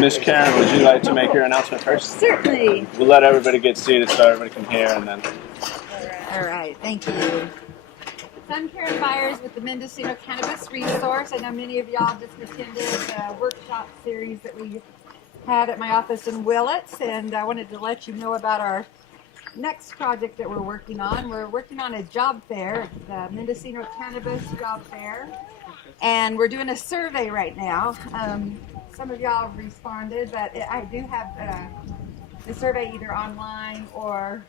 Miss Karen, would you like to make your announcement first? Certainly. We'll let everybody get seated so everybody can hear, and then. All right. Thank you. I'm Karen Byers with the Mendocino Cannabis Resource. I know many of y'all just attended a workshop series that we had at my office in Willits, and I wanted to let you know about our next project that we're working on. We're working on a job fair, the Mendocino Cannabis Job Fair, and we're doing a survey right now. Some of y'all have responded, but I do have the survey either online or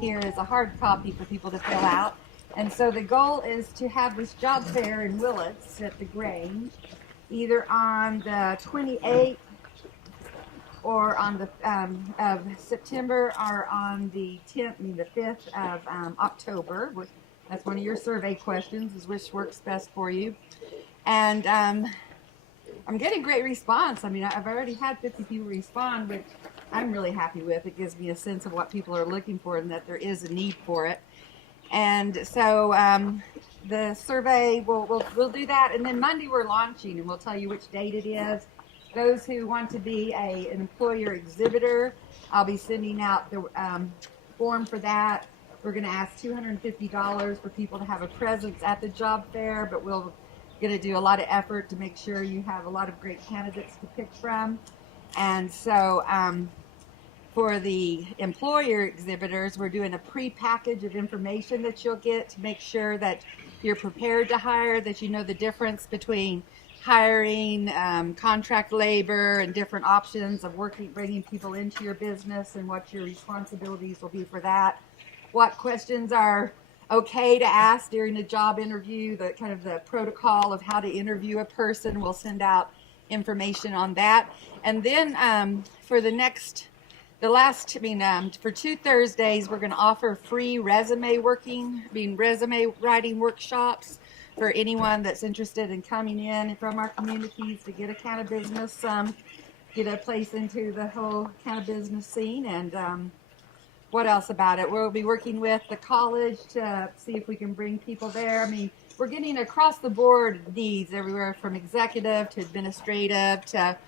here is a hard copy for people to fill out. And so the goal is to have this job fair in Willits at the Grange, either on the 28th or on the of September, or on the 5th of October. That's one of your survey questions, is which works best for you. And I'm getting great response. I mean, I've already had 50 people respond, which I'm really happy with. It gives me a sense of what people are looking for and that there is a need for it. And so the survey, we'll do that. And then Monday we're launching, and we'll tell you which date it is. Those who want to be an employer exhibitor, I'll be sending out the form for that. We're going to ask $250 for people to have a presence at the job fair, but we're going to do a lot of effort to make sure you have a lot of great candidates to pick from. And so for the employer exhibitors, we're doing a pre-package of information that you'll get to make sure that you're prepared to hire, that you know the difference between hiring, contract labor, and different options of bringing people into your business, and what your responsibilities will be for that. What questions are okay to ask during a job interview, the kind of the protocol of how to interview a person. We'll send out information on that. And then for for 2 Thursdays, we're going to offer free resume writing workshops for anyone that's interested in coming in from our communities to get a cannabis business, get a place into the whole cannabis business scene. And what else about it? We'll be working with the college to see if we can bring people there. I mean, we're getting across the board needs everywhere from executive to administrative to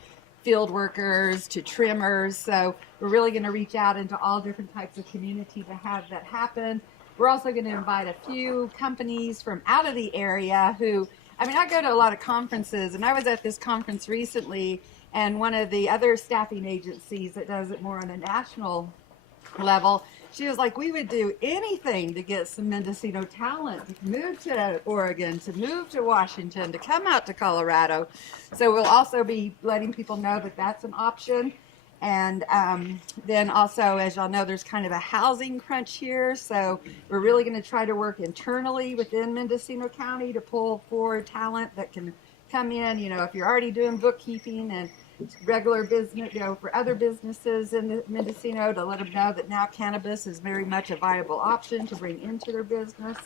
field workers to trimmers. So we're really going to reach out into all different types of community to have that happen. We're also going to invite a few companies from out of the area I go to a lot of conferences, and I was at this conference recently, and one of the other staffing agencies that does it more on a national level, she was like, we would do anything to get some Mendocino talent to move to Oregon, to move to Washington, to come out to Colorado. So we'll also be letting people know that that's an option. And then also, as y'all know, there's kind of a housing crunch here. So we're really going to try to work internally within Mendocino County to pull forward talent that can come in. If you're already doing bookkeeping and regular business, for other businesses in Mendocino, to let them know that now cannabis is very much a viable option to bring into their business.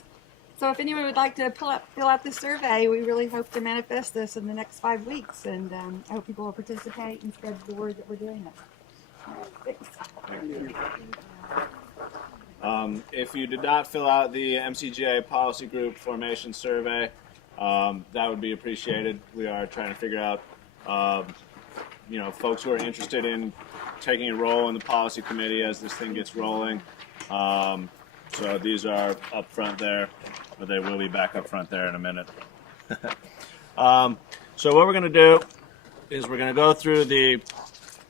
So if anyone would like to fill out this survey, we really hope to manifest this in the next 5 weeks, and I hope people will participate and spread the word that we're doing it. All right, thanks. If you did not fill out the MCGA Policy Group Formation Survey, that would be appreciated. We are trying to figure out folks who are interested in taking a role in the policy committee as this thing gets rolling. So these are up front there, but they will be back up front there in a minute. So what we're going to do is we're going to go through the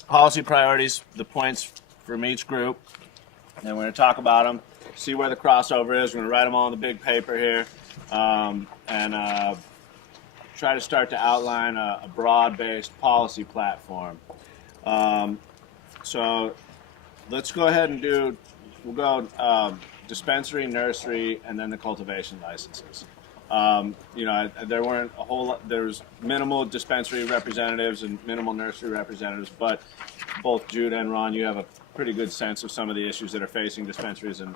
policy priorities, the points from each group, and we're going to talk about them, see where the crossover is. We're going to write them all on the big paper here, and try to start to outline a broad-based policy platform. So let's go ahead and we'll go dispensary, nursery, and then the cultivation licenses. There weren't a whole lot, there's minimal dispensary representatives and minimal nursery representatives, but both Jude and Ron, you have a pretty good sense of some of the issues that are facing dispensaries and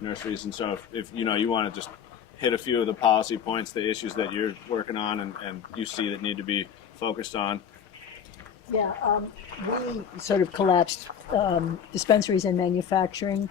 nurseries. And so if you want to just hit a few of the policy points, the issues that you're working on and you see that need to be focused on. Yeah, we sort of collapsed dispensaries and manufacturing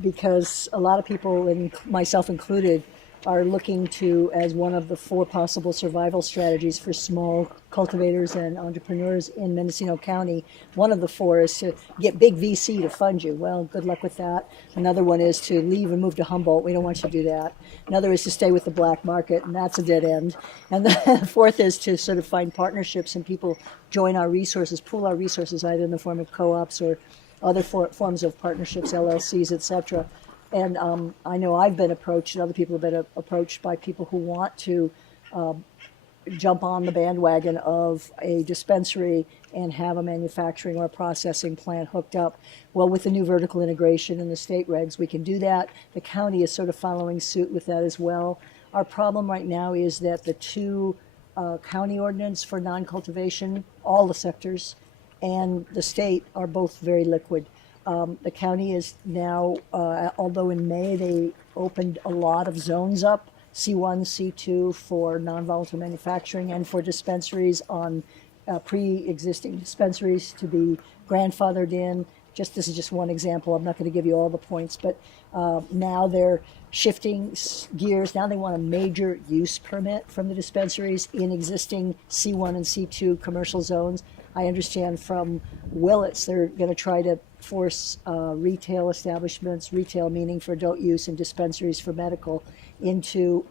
because a lot of people, and myself included, are looking to, as one of the 4 possible survival strategies for small cultivators and entrepreneurs in Mendocino County, one of the 4 is to get big VC to fund you. Well, good luck with that. Another one is to leave and move to Humboldt. We don't want you to do that. Another is to stay with the black market, and that's a dead end. And the 4th is to sort of find partnerships and people join our resources, pool our resources, either in the form of co-ops or other forms of partnerships, LLCs, et cetera. And I know I've been approached, and other people have been approached by people who want to jump on the bandwagon of a dispensary and have a manufacturing or a processing plant hooked up. Well, with the new vertical integration and the state regs, we can do that. The county is sort of following suit with that as well. Our problem right now is that the 2 county ordinance for non-cultivation, all the sectors, and the state are both very liquid. The county is now, although in May they opened a lot of zones up, C1, C2 for non-volatile manufacturing and for dispensaries on pre-existing dispensaries to be grandfathered in. This is just one example. I'm not going to give you all the points, but now they're shifting gears. Now they want a major use permit from the dispensaries in existing C1 and C2 commercial zones. I understand from Willits they're going to try to force retail establishments, retail meaning for adult use, and dispensaries for medical, into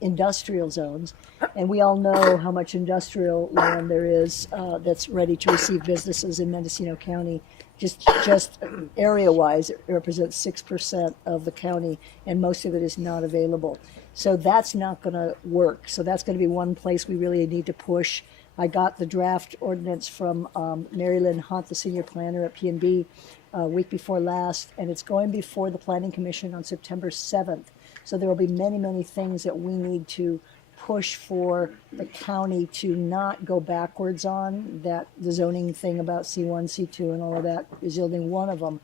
industrial zones. And we all know how much industrial land there is that's ready to receive businesses in Mendocino County. Just area-wise, it represents 6% of the county, and most of it is not available. So that's not going to work. So that's going to be one place we really need to push. I got the draft ordinance from Mary Lynn Hunt, the senior planner at P&B, a week before last, and it's going before the Planning Commission on September 7th. So there will be many, many things that we need to push for the county to not go backwards on. That the zoning thing about C1, C2, and all of that is only one of them.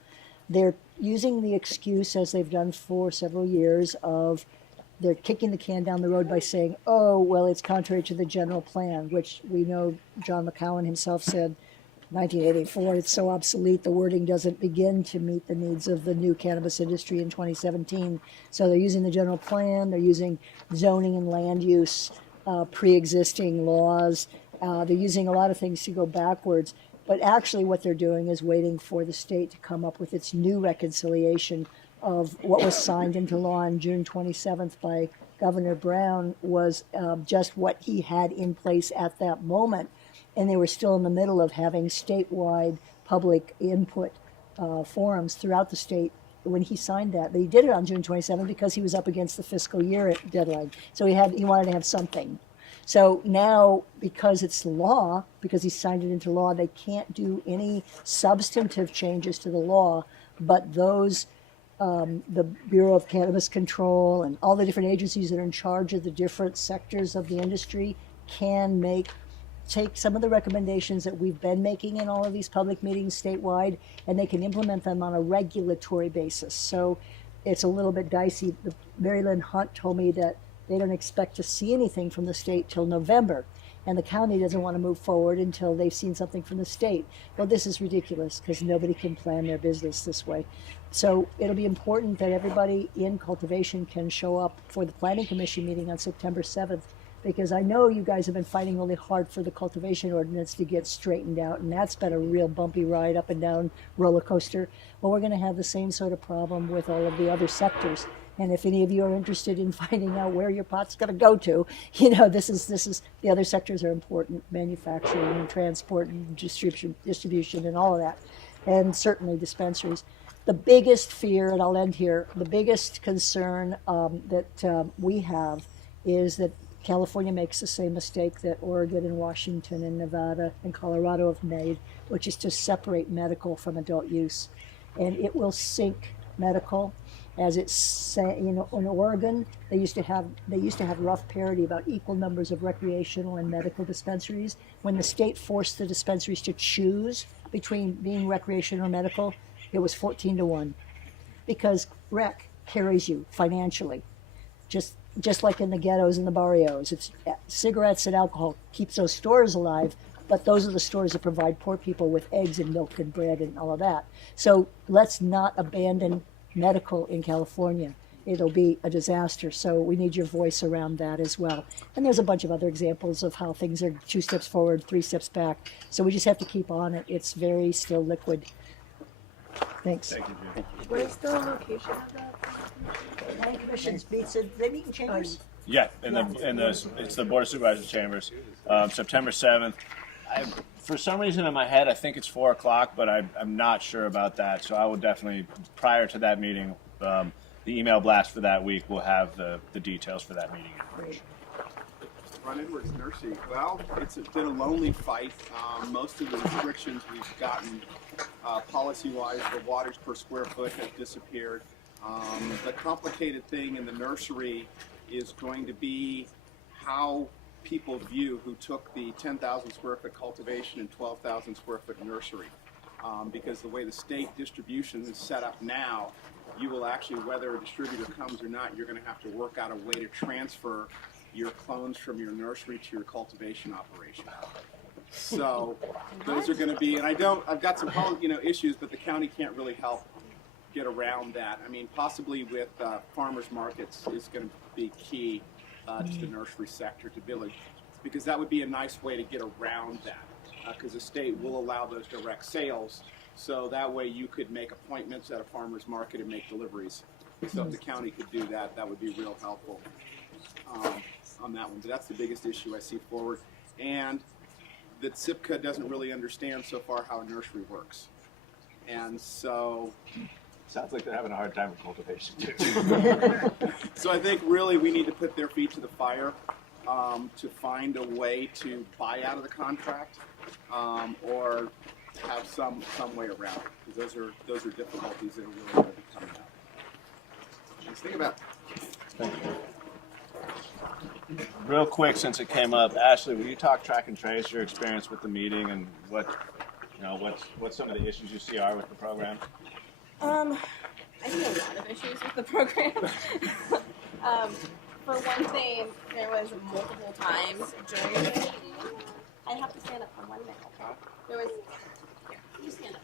They're using the excuse, as they've done for several years, of they're kicking the can down the road by saying, oh, well, it's contrary to the general plan, which we know John McCowan himself said 1984, it's so obsolete, the wording doesn't begin to meet the needs of the new cannabis industry in 2017. So they're using the general plan, they're using zoning and land use, pre-existing laws. They're using a lot of things to go backwards. But actually what they're doing is waiting for the state to come up with its new reconciliation of what was signed into law on June 27th by Governor Brown was just what he had in place at that moment. And they were still in the middle of having statewide public input forums throughout the state when he signed that. But he did it on June 27th because he was up against the fiscal year deadline. So he wanted to have something. So now, because it's law, because he signed it into law, they can't do any substantive changes to the law, but those the Bureau of Cannabis Control and all the different agencies that are in charge of the different sectors of the industry can take some of the recommendations that we've been making in all of these public meetings statewide, and they can implement them on a regulatory basis. So it's a little bit dicey. Mary Lynn Hunt told me that they don't expect to see anything from the state till November, and the county doesn't want to move forward until they've seen something from the state. Well, this is ridiculous because nobody can plan their business this way. So it'll be important that everybody in cultivation can show up for the Planning Commission meeting on September 7th, because I know you guys have been fighting really hard for the cultivation ordinance to get straightened out, and that's been a real bumpy ride, up and down roller coaster. Well, we're going to have the same sort of problem with all of the other sectors. And if any of you are interested in finding out where your pot's going to go to, this is the other sectors are important: manufacturing and transport and distribution and all of that, and certainly dispensaries. The biggest fear, and I'll end here, the biggest concern that we have is that California makes the same mistake that Oregon and Washington and Nevada and Colorado have made, which is to separate medical from adult use. And it will sink medical. As it's, in Oregon, they used to have rough parity about equal numbers of recreational and medical dispensaries. When the state forced the dispensaries to choose between being recreational or medical, it was 14-1, because rec carries you financially, just like in the ghettos and the barrios. It's cigarettes and alcohol keeps those stores alive, but those are the stores that provide poor people with eggs and milk and bread and all of that. So let's not abandon medical in California. it'll be a disaster. So we need your voice around that as well. And there's a bunch of other examples of how things are 2 steps forward, 3 steps back. So we just have to keep on it. It's very still liquid. Thanks. Thank you, Jim. Where's the location of that? Planning commissions meets, they meet in chambers? Yeah, it's the Board of Supervisors chambers, September 7th. For some reason in my head, I think it's 4 o'clock, but I'm not sure about that. So I will definitely, prior to that meeting, the email blast for that week will have the details for that meeting. Great. Ron Edwards, Nursing. Well, it's been a lonely fight. Most of the restrictions we've gotten, policy-wise, the wattage per square foot has disappeared. The complicated thing in the nursery is going to be how people view who took the 10,000 square foot cultivation and 12,000 square foot nursery. Because the way the state distribution is set up now, you will actually, whether a distributor comes or not, you're going to have to work out a way to transfer your clones from your nursery to your cultivation operation. So those are going to be, and I've got some issues, but the county can't really help get around that. I mean, possibly with farmers markets is going to be key to the nursery sector to build, because that would be a nice way to get around that, because the state will allow those direct sales, so that way you could make appointments at a farmer's market and make deliveries. So if the county could do that, that would be real helpful on that one. But that's the biggest issue I see forward, and that SIPCA doesn't really understand so far how a nursery works, and so. Sounds like they're having a hard time with cultivation too. So I think really we need to put their feet to the fire to find a way to buy out of the contract or have some way around it, because those are difficulties that are really going to be coming up. Let's think about it. Real quick, since it came up, Ashley, will you talk track and trace, your experience with the meeting, and what some of the issues you see are with the program? I see a lot of issues with the program. For one thing, there was multiple times during the meeting. I have to stand up for 1 minute. You stand up.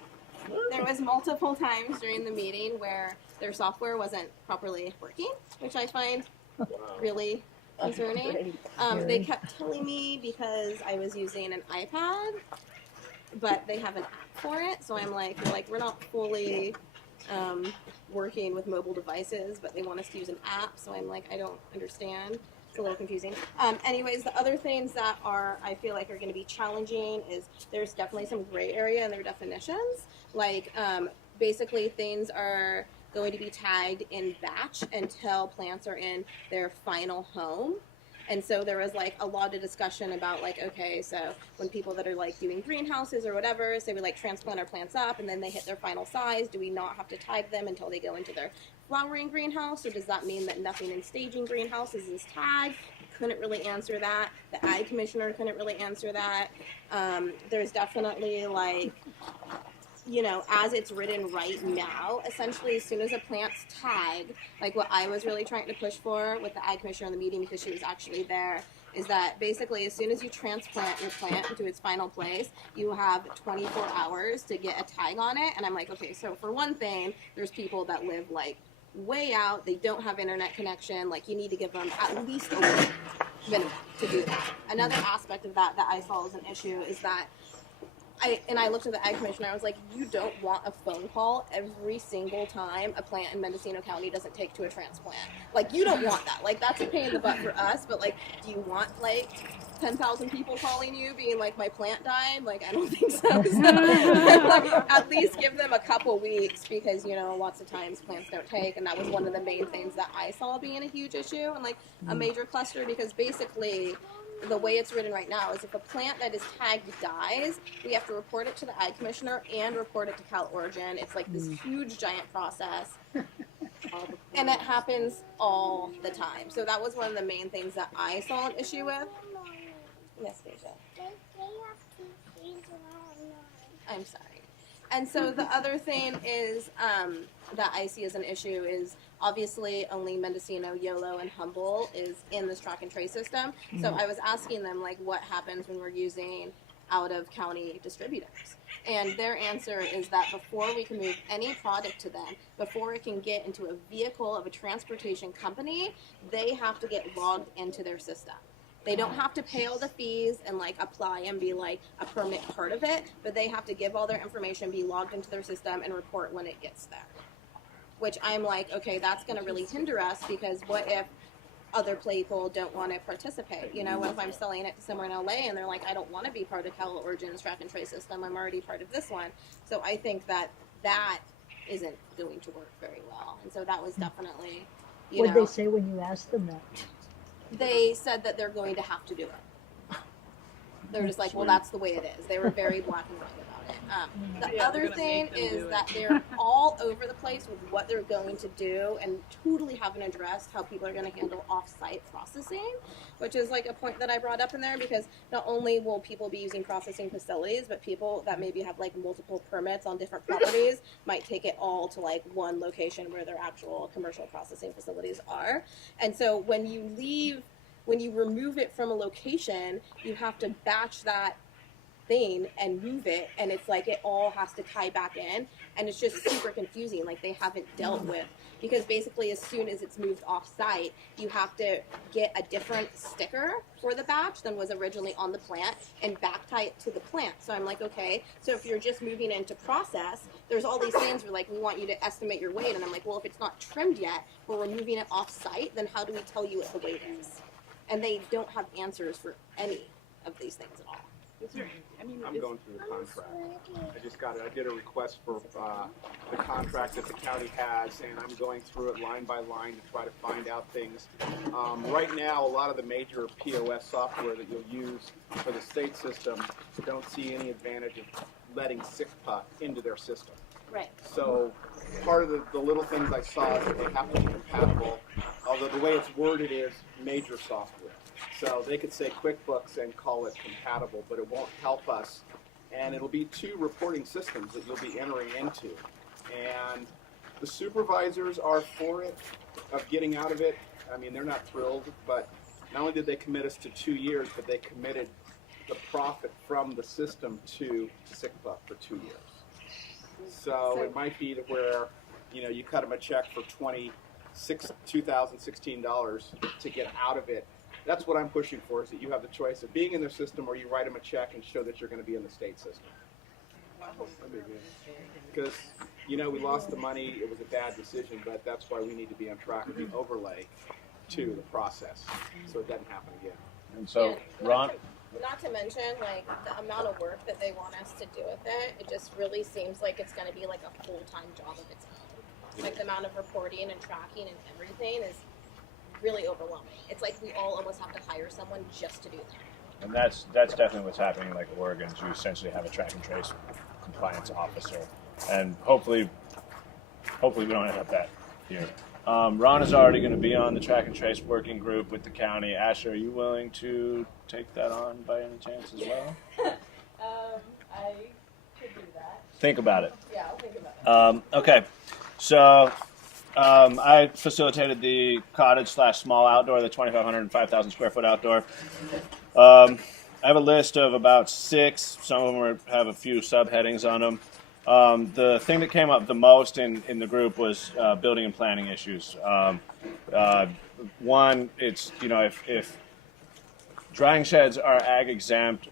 There was multiple times during the meeting where their software wasn't properly working, which I find really concerning. They kept telling me because I was using an iPad, but they have an app for it. So I'm like, we're not fully working with mobile devices, but they want us to use an app. So I'm like, I don't understand. It's a little confusing. Anyways, the other things that I feel like are going to be challenging is there's definitely some gray area in their definitions. Like, basically things are going to be tagged in batch until plants are in their final home. And so there was like a lot of discussion about like, okay, so when people that are like doing greenhouses or whatever, say we like transplant our plants up and then they hit their final size, do we not have to tag them until they go into their flowering greenhouse? Or does that mean that nothing in staging greenhouses is tagged? Couldn't really answer that. The Ag Commissioner couldn't really answer that. There's definitely like, as it's written right now, essentially as soon as a plant's tagged, like what I was really trying to push for with the Ag Commissioner in the meeting, because she was actually there, is that basically as soon as you transplant your plant into its final place, you have 24 hours to get a tag on it. And I'm like, okay, so for one thing, there's people that live like way out, they don't have internet connection, like you need to give them at least a week minimum to do that. Another aspect of that I saw as an issue is that I looked at the Ag Commissioner, I was like, you don't want a phone call every single time a plant in Mendocino County doesn't take to a transplant. Like, you don't want that. Like, that's a pain in the butt for us, but like, do you want like 10,000 people calling you being like, my plant died? Like, I don't think so. So like, at least give them a couple weeks, because, lots of times plants don't take, and that was one of the main things that I saw being a huge issue and like a major cluster, because basically the way it's written right now is if a plant that is tagged dies, we have to report it to the Ag Commissioner and report it to Cal Origin. It's like this huge giant process. And it happens all the time. So that was one of the main things that I saw an issue with. Yes, Deja. I'm sorry. And so the other thing is that I see as an issue is obviously only Mendocino, Yolo, and Humboldt is in this track and trace system. So I was asking them, like, what happens when we're using out of county distributors. And their answer is that before we can move any product to them, before it can get into a vehicle of a transportation company, they have to get logged into their system. They don't have to pay all the fees and like apply and be like a permit part of it, but they have to give all their information, be logged into their system, and report when it gets there. Which I'm like, okay, that's going to really hinder us, because what if other people don't want to participate? You know, what if I'm selling it to somewhere in LA and they're like, I don't want to be part of Cal Origin's track and trace system, I'm already part of this one. So I think that that isn't going to work very well. And so that was definitely, you What know. did they say when you asked them that? They said that they're going to have to do it. They're just like, well, that's the way it is. They were very black and white about it. The other thing is that they're all over the place with what they're going to do, and totally haven't addressed how people are going to handle off-site processing, which is like a point that I brought up in there, because not only will people be using processing facilities, but people that maybe have like multiple permits on different properties might take it all to like one location where their actual commercial processing facilities are. And so when you remove it from a location, you have to batch that thing and move it, and it's like it all has to tie back in, and it's just super confusing. Like they haven't dealt with, because basically as soon as it's moved off site, you have to get a different sticker for the batch than was originally on the plant and back tie it to the plant. So I'm like, okay, so if you're just moving into process, there's all these things where like we want you to estimate your weight, and I'm like, well, if it's not trimmed yet, but we're moving it off site, then how do we tell you what the weight is? And they don't have answers for any of these things at all. I'm going through the contract. I just got it. I did a request for the contract that the county has, and I'm going through it line by line to try to find out things. Right now, a lot of the major POS software that you'll use for the state system don't see any advantage of letting SICPA into their system. Right. So part of the little things I saw is that they have to be compatible, although the way it's worded is major software. So they could say QuickBooks and call it compatible, but it won't help us. And it'll be two reporting systems that you'll be entering into. And the supervisors are for it, of getting out of it. I mean, they're not thrilled, but not only did they commit us to 2 years, but they committed the profit from the system to SICPA for 2 years. So it might be to where, you know, you cut them a check for $2,016 to get out of it. That's what I'm pushing for, is that you have the choice of being in their system, or you write them a check and show that you're going to be in the state system. Because, you know, we lost the money. It was a bad decision, but that's why we need to be on track with the overlay to the process, so it doesn't happen again. And so, Ron, Not to mention, like, the amount of work that they want us to do with it, it just really seems like it's going to be like a full-time job of its own. Like, the amount of reporting and tracking and everything is really overwhelming. It's like we all almost have to hire someone just to do that. and that's definitely what's happening. Like Oregon, you essentially have a track and trace compliance officer, and hopefully we don't end up that here. Ron is already going to be on the track and trace working group with the county. Asher, are you willing to take that on by any chance as well? I could do that. Think about it. Yeah, I'll think about it. Okay, so I facilitated the cottage/small outdoor, the 2,500 and 5,000 square foot outdoor. I have a list of about 6. Some of them have a few subheadings on them. The thing that came up the most in the group was building and planning issues. One, it's, you know, if drying sheds are ag exempt,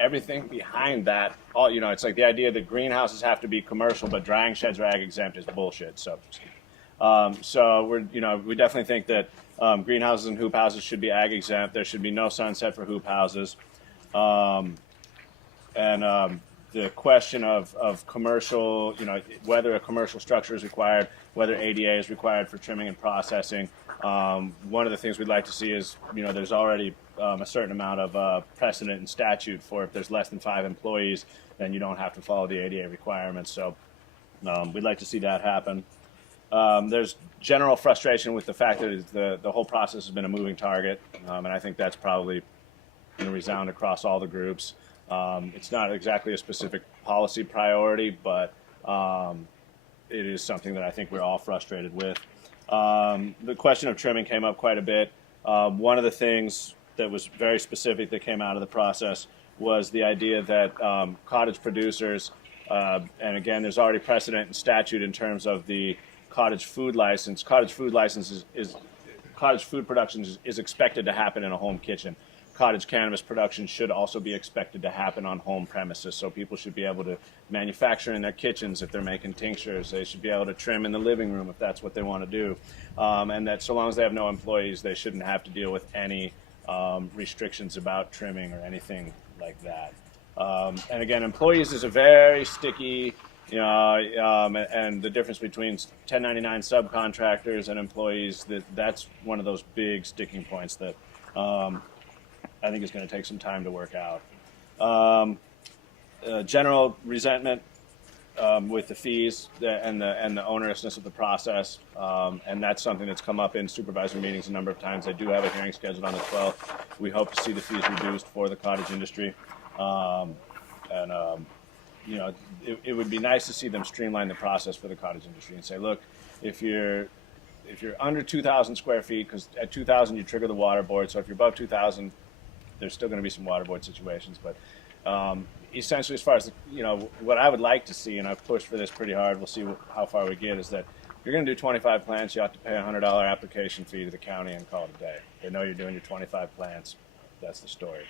everything behind that, all, you know, it's like the idea that greenhouses have to be commercial, but drying sheds are ag exempt is bullshit. So we're, you know, we definitely think that greenhouses and hoop houses should be ag exempt. There should be no sunset for hoop houses. The question of commercial, you know, whether a commercial structure is required, whether ADA is required for trimming and processing. One of the things we'd like to see is, you know, there's already a certain amount of precedent and statute for if there's less than 5 employees, then you don't have to follow the ADA requirements. So we'd like to see that happen. There's general frustration with the fact that the whole process has been a moving target, and I think that's probably going to resound across all the groups. It's not exactly a specific policy priority, but it is something that I think we're all frustrated with. The question of trimming came up quite a bit. One of the things that was very specific that came out of the process was the idea that cottage producers, and again, there's already precedent in statute in terms of the cottage food license. Cottage food license is cottage food production is expected to happen in a home kitchen. Cottage cannabis production should also be expected to happen on home premises. So people should be able to manufacture in their kitchens if they're making tinctures. They should be able to trim in the living room if that's what they want to do. And that so long as they have no employees, they shouldn't have to deal with any restrictions about trimming or anything like that. And again, employees is a very sticky, and the difference between 1099 subcontractors and employees, that's one of those big sticking points that I think is going to take some time to work out. General resentment with the fees and the onerousness of the process, and that's something that's come up in supervisor meetings a number of times. I do have a hearing scheduled on the 12th. We hope to see the fees reduced for the cottage industry, it would be nice to see them streamline the process for the cottage industry and say, look, if you're under 2,000 square feet, because at 2,000 you trigger the water board, so if you're above 2,000, there's still going to be some water board situations, but essentially, as far as what I would like to see, and I've pushed for this pretty hard, we'll see how far we get, is that if you're going to do 25 plants, you have to pay a $100 application fee to the county and call it a day. They know you're doing your 25 plants. That's the story.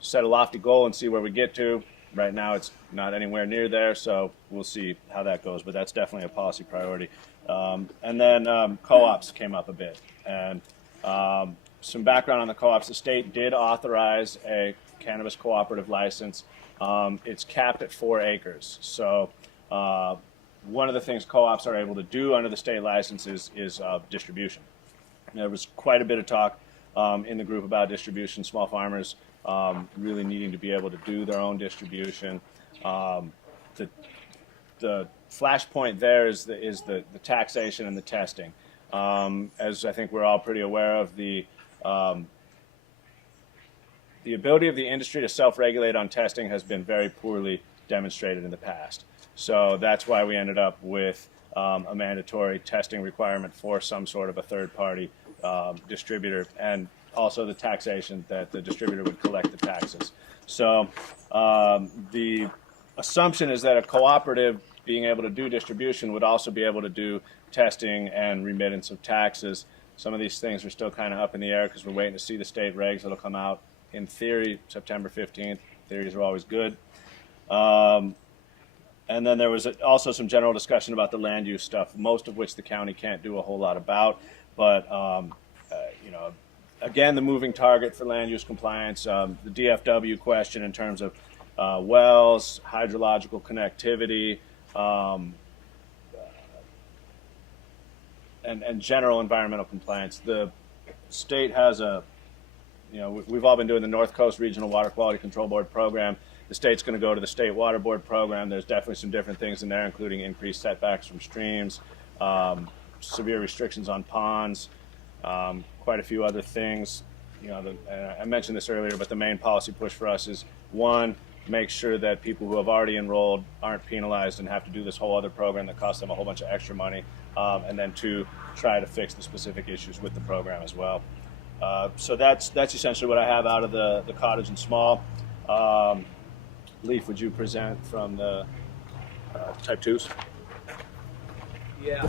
Set a lofty goal and see where we get to. Right now, it's not anywhere near there, so we'll see how that goes. But that's definitely a policy priority. And then co-ops came up a bit, and some background on the co-ops. The state did authorize a cannabis cooperative license. It's capped at 4 acres. So one of the things co-ops are able to do under the state license is distribution. There was quite a bit of talk in the group about distribution, small farmers really needing to be able to do their own distribution. The flashpoint there is the taxation and the testing. As I think we're all pretty aware of, the ability of the industry to self-regulate on testing has been very poorly demonstrated in the past. So that's why we ended up with a mandatory testing requirement for some sort of a third-party distributor, and also the taxation that the distributor would collect the taxes. So the assumption is that a cooperative being able to do distribution would also be able to do testing and remittance of taxes. Some of these things are still kind of up in the air because we're waiting to see the state regs that'll come out, in theory, September 15th. Theories are always good. And then there was also some general discussion about the land use stuff, most of which the county can't do a whole lot about. But, again, the moving target for land use compliance, the DFW question in terms of wells, hydrological connectivity, and general environmental compliance. The state has we've all been doing the North Coast Regional Water Quality Control Board program. The state's going to go to the State Water Board program. There's definitely some different things in there, including increased setbacks from streams, severe restrictions on ponds, quite a few other things. I mentioned this earlier, but the main policy push for us is, one, make sure that people who have already enrolled aren't penalized and have to do this whole other program that costs them a whole bunch of extra money, and then two, try to fix the specific issues with the program as well. So that's essentially what I have out of the cottage and small. Leaf, would you present from the type 2s? Yeah,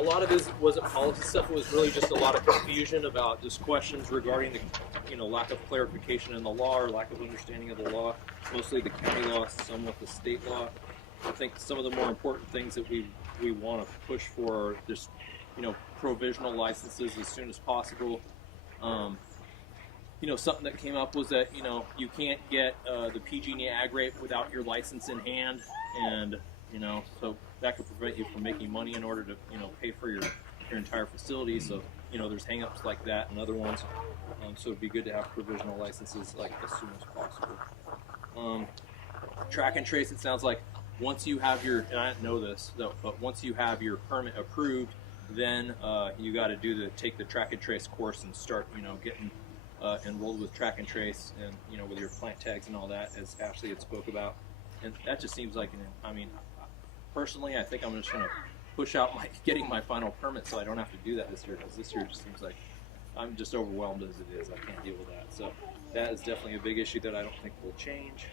a lot of this wasn't policy stuff. It was really just a lot of confusion about just questions regarding the lack of clarification in the law or lack of understanding of the law, mostly the county law, some with the state law. I think some of the more important things that we want to push for are just provisional licenses as soon as possible. Something that came up was that you can't get the PG&E ag rate without your license in hand, and so that could prevent you from making money in order to pay for your entire facility. So there's hang-ups like that and other ones. So it'd be good to have provisional licenses like as soon as possible. Track and trace. It sounds like once you have your, and I didn't know this though, but once you have your permit approved, then you got to take the track and trace course and start getting enrolled with track and trace and with your plant tags and all that, as Ashley had spoke about. And that just seems like personally, I think I'm just going to push out getting my final permit so I don't have to do that this year, because this year just seems like I'm just overwhelmed as it is. I can't deal with that. So that is definitely a big issue that I don't think will change.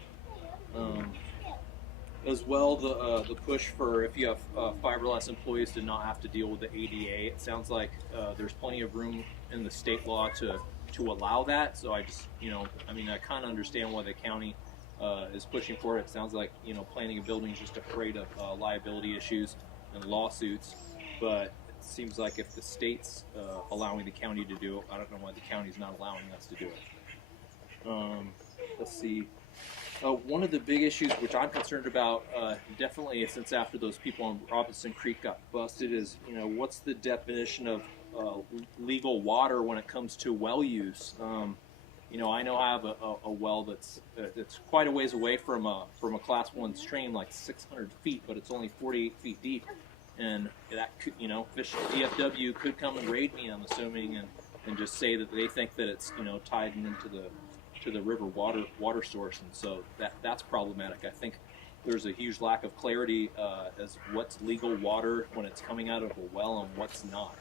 As well, the push for if you have fiberglass employees to not have to deal with the ADA. It sounds like there's plenty of room in the state law to allow that. So I just, I mean, I kind of understand why the county is pushing for it. It sounds like, planning a building is just afraid of liability issues and lawsuits. But it seems like if the state's allowing the county to do it, I don't know why the county's not allowing us to do it. Let's see. One of the big issues, which I'm concerned about, definitely since after those people on Robinson Creek got busted, is what's the definition of legal water when it comes to well use? I know I have a well that's quite a ways away from a class 1 stream, like 600 feet, but it's only 48 feet deep, and that could, fish DFW could come and raid me, I'm assuming, and just say that they think that it's tied into the river water source, and so that's problematic. I think there's a huge lack of clarity as what's legal water when it's coming out of a well and what's not.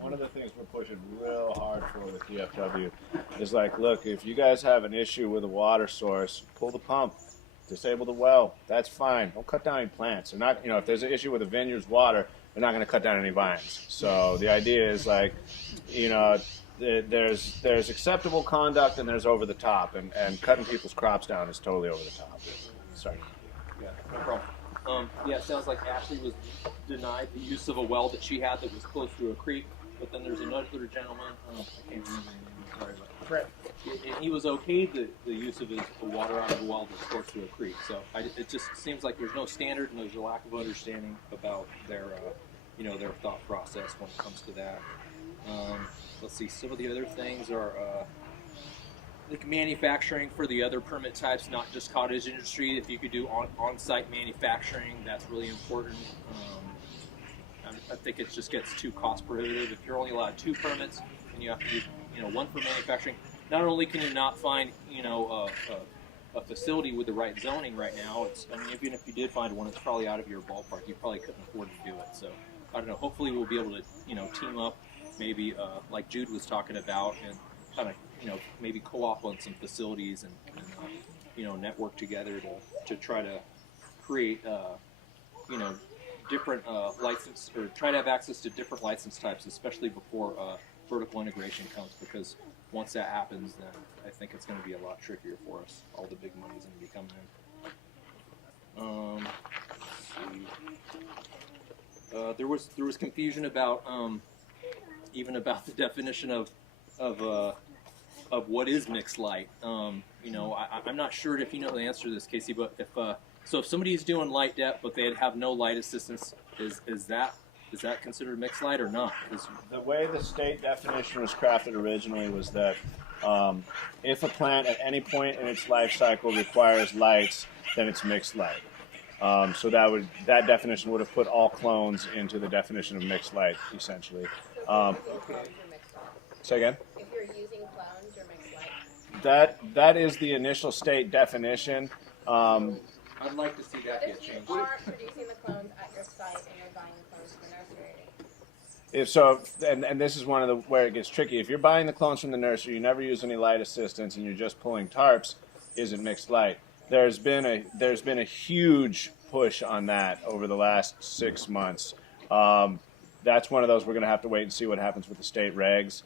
One of the things we're pushing real hard for with DFW is like, look, if you guys have an issue with a water source, pull the pump, disable the well. That's fine. Don't cut down any plants. They're not, if there's an issue with a vineyard's water, they're not going to cut down any vines. So the idea is like, there's acceptable conduct and there's over the top, and cutting people's crops down is totally over the top. Sorry. Yeah, no problem. It sounds like Ashley was denied the use of a well that she had that was close to a creek, but then there's another gentleman, I can't remember his name, sorry, but he was okayed the use of the water out of a well that's close to a creek. So it just seems like there's no standard and there's a lack of understanding about their thought process when it comes to that. Let's see, some of the other things are like manufacturing for the other permit types, not just cottage industry. If you could do on-site manufacturing, that's really important. I think it just gets too cost prohibitive. If you're only allowed 2 permits and you have to use, 1 for manufacturing, not only can you not find, a facility with the right zoning right now, even if you did find one, it's probably out of your ballpark. You probably couldn't afford to do it. So I don't know. Hopefully we'll be able to, team up, maybe like Jude was talking about, and kind of, maybe co-op on some facilities and network together to try to create, different license, or try to have access to different license types, especially before vertical integration comes, because once that happens, then I think it's going to be a lot trickier for us. All the big money's going to be coming in. There was confusion about even about the definition of what is mixed light. I'm not sure if you know the answer to this, Casey, but if somebody's doing light depth but they have no light assistance, is that considered mixed light or not? The way the state definition was crafted originally was that if a plant at any point in its life cycle requires lights, then it's mixed light. So that definition would have put all clones into the definition of mixed light, essentially. Say again? If you're using clones, you're mixed light. That is the initial state definition. I'd like to see that get changed. If you are producing the clones at your site and you're buying the clones from the nursery. If so, and this is one of the where it gets tricky. If you're buying the clones from the nursery, you never use any light assistance, and you're just pulling tarps, isn't mixed light. There's been a huge push on that over the last 6 months. That's one of those we're going to have to wait and see what happens with the state regs.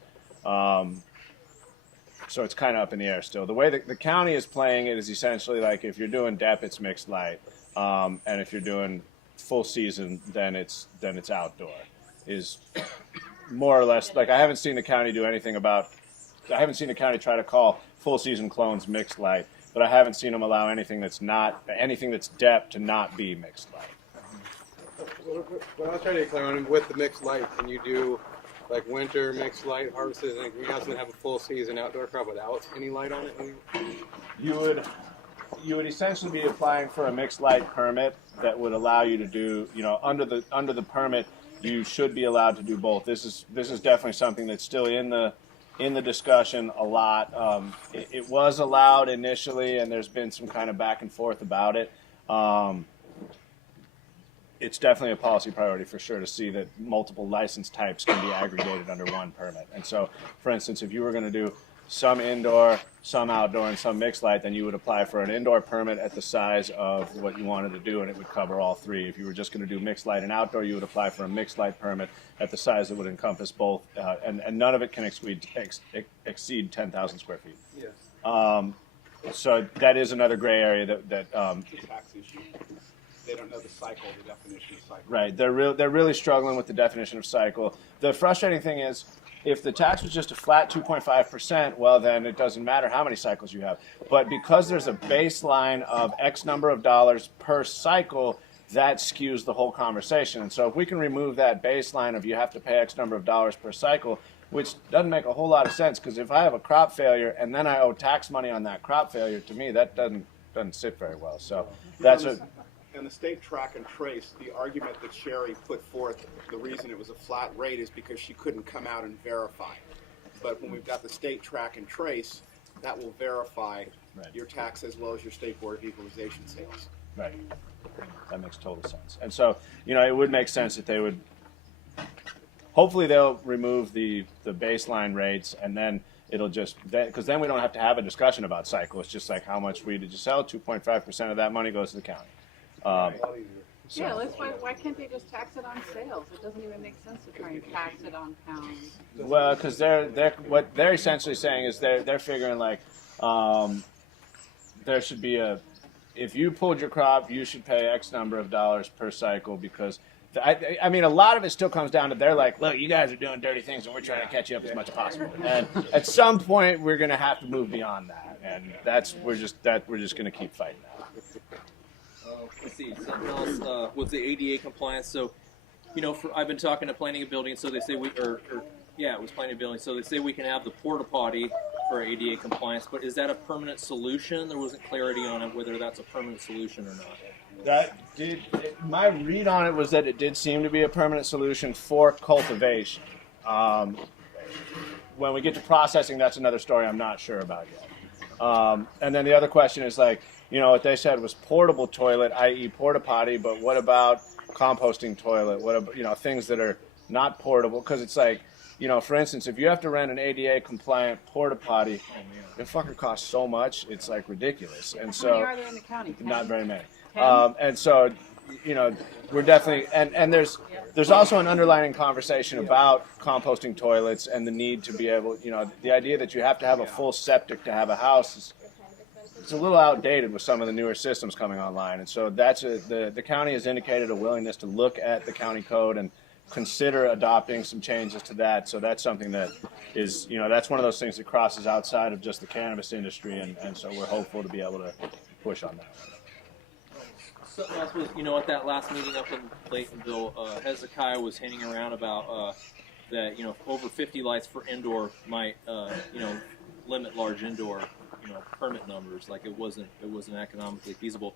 So it's kind of up in the air still. The way that the county is playing it is essentially like if you're doing DEP, it's mixed light, and if you're doing full season, then it's outdoor. Is more or less like I haven't seen the county do anything about. I haven't seen the county try to call full season clones mixed light, but I haven't seen them allow anything that's DEP to not be mixed light. What I was trying to get clear on with the mixed light, can you do like winter mixed light harvested in a greenhouse and have a full season outdoor crop without any light on it? You would essentially be applying for a mixed light permit that would allow you to do, under the permit, you should be allowed to do both. This is definitely something that's still in the discussion a lot. It was allowed initially, and there's been some kind of back and forth about it. It's definitely a policy priority for sure to see that multiple license types can be aggregated under one permit. And so, for instance, if you were going to do some indoor, some outdoor, and some mixed light, then you would apply for an indoor permit at the size of what you wanted to do, and it would cover all three. If you were just going to do mixed light and outdoor, you would apply for a mixed light permit at the size that would encompass both, and none of it can exceed 10,000 square feet. Yes. So that is another gray area that The tax issue. They don't know the cycle, the definition of cycle. right. They're really struggling with the definition of cycle. The frustrating thing is, if the tax was just a flat 2.5%, well, then it doesn't matter how many cycles you have. But because there's a baseline of X number of dollars per cycle, that skews the whole conversation. And so if we can remove that baseline of you have to pay X number of dollars per cycle, which doesn't make a whole lot of sense, because if I have a crop failure and then I owe tax money on that crop failure, to me that doesn't sit very well. So that's a And the state track and trace, the argument that Sherry put forth, the reason it was a flat rate is because she couldn't come out and verify. But when we've got the state track and trace, that will verify Right. your tax as well as your state board of equalization sales. right. That makes total sense. And so, it would make sense that they would. Hopefully, they'll remove the baseline rates, and then it'll just because then we don't have to have a discussion about cycle. It's just like how much did you sell? 2.5% of that money goes to the county. So, Yeah, why can't they just tax it on sales? It doesn't even make sense to try and tax it on pounds. well, because what they're essentially saying is they're figuring like there should be if you pulled your crop, you should pay X number of dollars per cycle because. I mean, a lot of it still comes down to they're like, look, you guys are doing dirty things, and we're trying to catch you up as much as possible. And at some point, we're going to have to move beyond that, and we're just going to keep fighting that. Let's see, something else was the ADA compliance. So, I've been talking to planning and building, so they say it was planning and building. So they say we can have the porta potty for ADA compliance, but is that a permanent solution? There wasn't clarity on it whether that's a permanent solution or not. My read on it was that it did seem to be a permanent solution for cultivation. When we get to processing, that's another story I'm not sure about yet. And then the other question is what they said was portable toilet, i.e. porta potty, but what about composting toilet? What about, things that are not portable? Because it's for instance, if you have to rent an ADA compliant porta potty, it fucking costs so much, it's ridiculous. And so, How many are there in the county? 10? not very many. And so, we're definitely, and there's also an underlying conversation about composting toilets and the need to be able, the idea that you have to have a full septic to have a house it's a little outdated with some of the newer systems coming online. And so the county has indicated a willingness to look at the county code and consider adopting some changes to that. So that's something that is, that's one of those things that crosses outside of just the cannabis industry. And so we're hopeful to be able to push on that one. Something else was, at that last meeting up in Laytonville, Hezekiah was hinting around about that, over 50 lights for indoor might, limit large indoor, permit numbers. Like it wasn't economically feasible.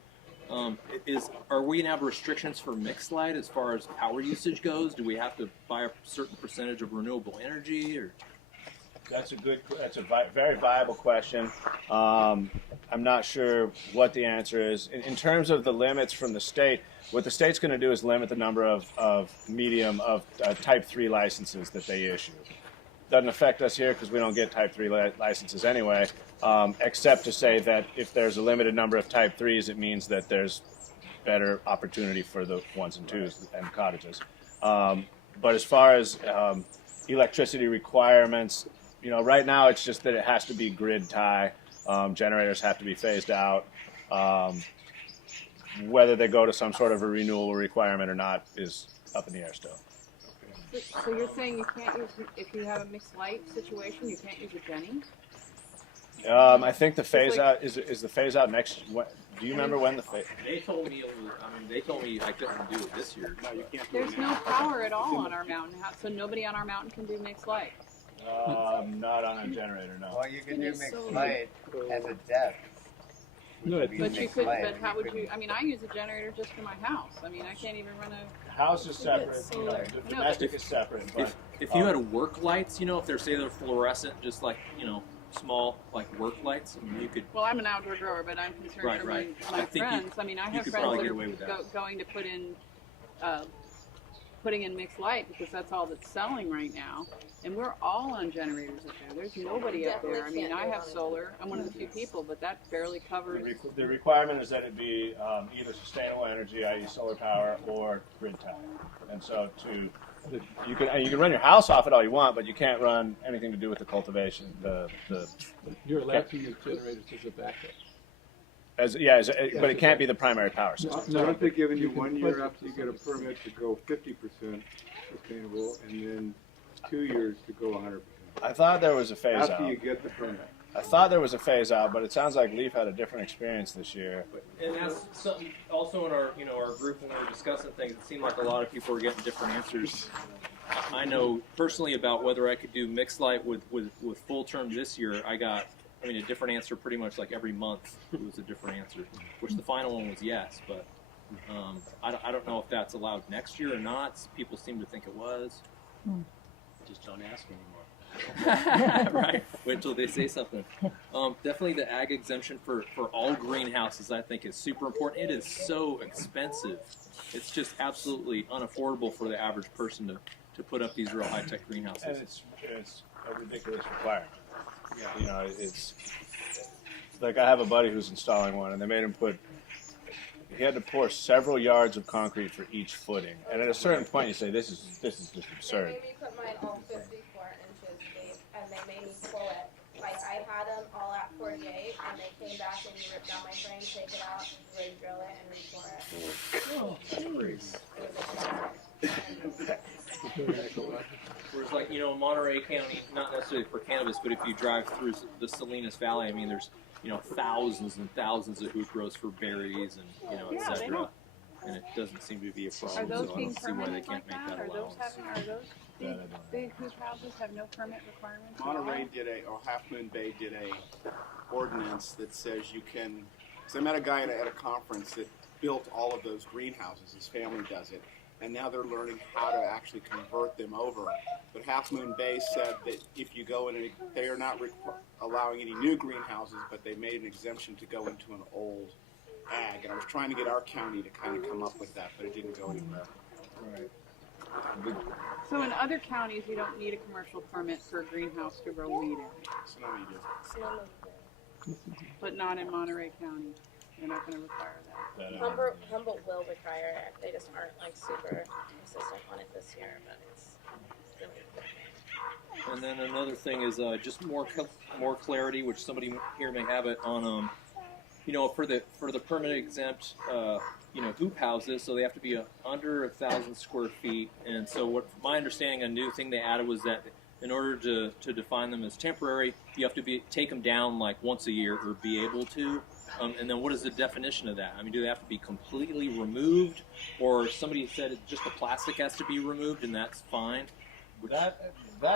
Are we gonna have restrictions for mixed light as far as power usage goes? Do we have to buy a certain percentage of renewable energy, or? That's a very viable question. I'm not sure what the answer is. In terms of the limits from the state, what the state's going to do is limit the number of Type 3 licenses that they issue. Doesn't affect us here because we don't get Type 3 licenses anyway, except to say that if there's a limited number of Type 3s, it means that there's better opportunity for the 1s and 2s and cottages. But as far as electricity requirements, right now it's just that it has to be grid tie. Generators have to be phased out. Whether they go to some sort of a renewable requirement or not is up in the air still. So you're saying you can't use, if you have a mixed light situation, you can't use a Jenny? I think the phase out is the phase out next. Do you remember when the phase? They told me I couldn't do it this year. No, you can't do There's it no now. power at all on our mountain, so nobody on our mountain can do mixed light. Not on a generator, no. Well, you can do mixed light as a desk. But you could, but how would you, I use a generator just for my house. I can't even run a, House is separate. solar. Domestic is separate. But If you had work lights, if they're fluorescent, just like small work lights, you could. well, I'm an outdoor grower, but I'm concerned Right, for right. my I think friends. I you have could friends probably that get are away with that. going to put in putting in mixed light because that's all that's selling right now. And we're all on generators up there. There's nobody up there. I mean, I have solar. I'm one of the few people, but that barely covers. The requirement is that it be either sustainable energy, i.e. solar power, or grid tie. And so you can run your house off it all you want, but you can't run anything to do with the cultivation. You're allowed to use generators as a backup. But it can't be the primary power system. No, Aren't they giving you 1 year after you get a permit to go 50% sustainable, and then 2 years to go 100%? I thought there was a phase After out. you get the permit. I thought there was a phase out, but it sounds like Leaf had a different experience this year. And that's something also in our our group when we were discussing things. It seemed like a lot of people were getting different answers. I know personally about whether I could do mixed light with full term this year. I got a different answer pretty much like every month. It was a different answer, which the final one was yes. But I don't know if that's allowed next year or not. People seem to think it was. Just don't ask anymore. Right. Wait till they say something. Definitely the ag exemption for all greenhouses I think is super important. It is so expensive. It's just absolutely unaffordable for the average person to put up these real high-tech greenhouses. And it's a ridiculous requirement. Yeah. It's like I have a buddy who's installing one, and they made him he had to pour several yards of concrete for each footing. And at a certain point, you say, this is just absurd. They made me put mine all 54 inches deep, and they made me pull it. Like, I had them all at 48, and they came back and you rip down my frame, take it out, re-drill it, and re-pour it. Oh, jeez. Whereas, like, Monterey County, not necessarily for cannabis, but if you drive through the Salinas Valley, there's, thousands and thousands of hoop grows for berries and, et cetera. And it doesn't seem to be a problem. Are those so I being don't see why they permitted can't like make that? that Are allowance. those big hoop houses have no permit requirements? Monterey or Half Moon Bay did a ordinance that says you can. Because I met a guy at a conference that built all of those greenhouses. His family does it, and now they're learning how to actually convert them over. But Half Moon Bay said that if you go in, they are not allowing any new greenhouses, but they made an exemption to go into an old ag. And I was trying to get our county to kind of come up with that, but it didn't go anywhere. Right. So in other counties, you don't need a commercial permit for a greenhouse to grow weed in, So now you do. but not in Monterey County. They're not going to require that. Humboldt will require it. They just aren't like super insistent on it this year, but it's really good. And then another thing is just more clarity, which somebody here may have it on. For the permit exempt, hoop houses, so they have to be under 1,000 square feet. And so, what my understanding, a new thing they added was that in order to define them as temporary, you have to take them down like once a year or be able to. And then what is the definition of that? Do they have to be completely removed, or somebody said just the plastic has to be removed and that's fine? That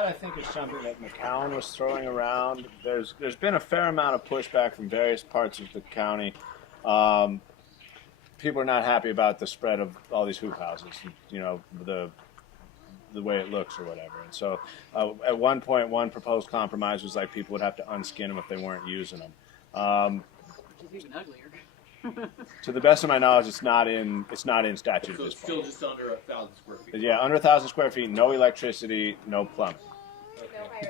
I think is something that McCown was throwing around. There's been a fair amount of pushback from various parts of the county. People are not happy about the spread of all these hoop houses. The way it looks or whatever. And so at one point, one proposed compromise was like people would have to unskin them if they weren't using them. Which is even uglier. To the best of my knowledge, it's not in statute So at it's this still point. just under 1,000 square feet. Yeah, under 1,000 square feet, no electricity, no plumbing,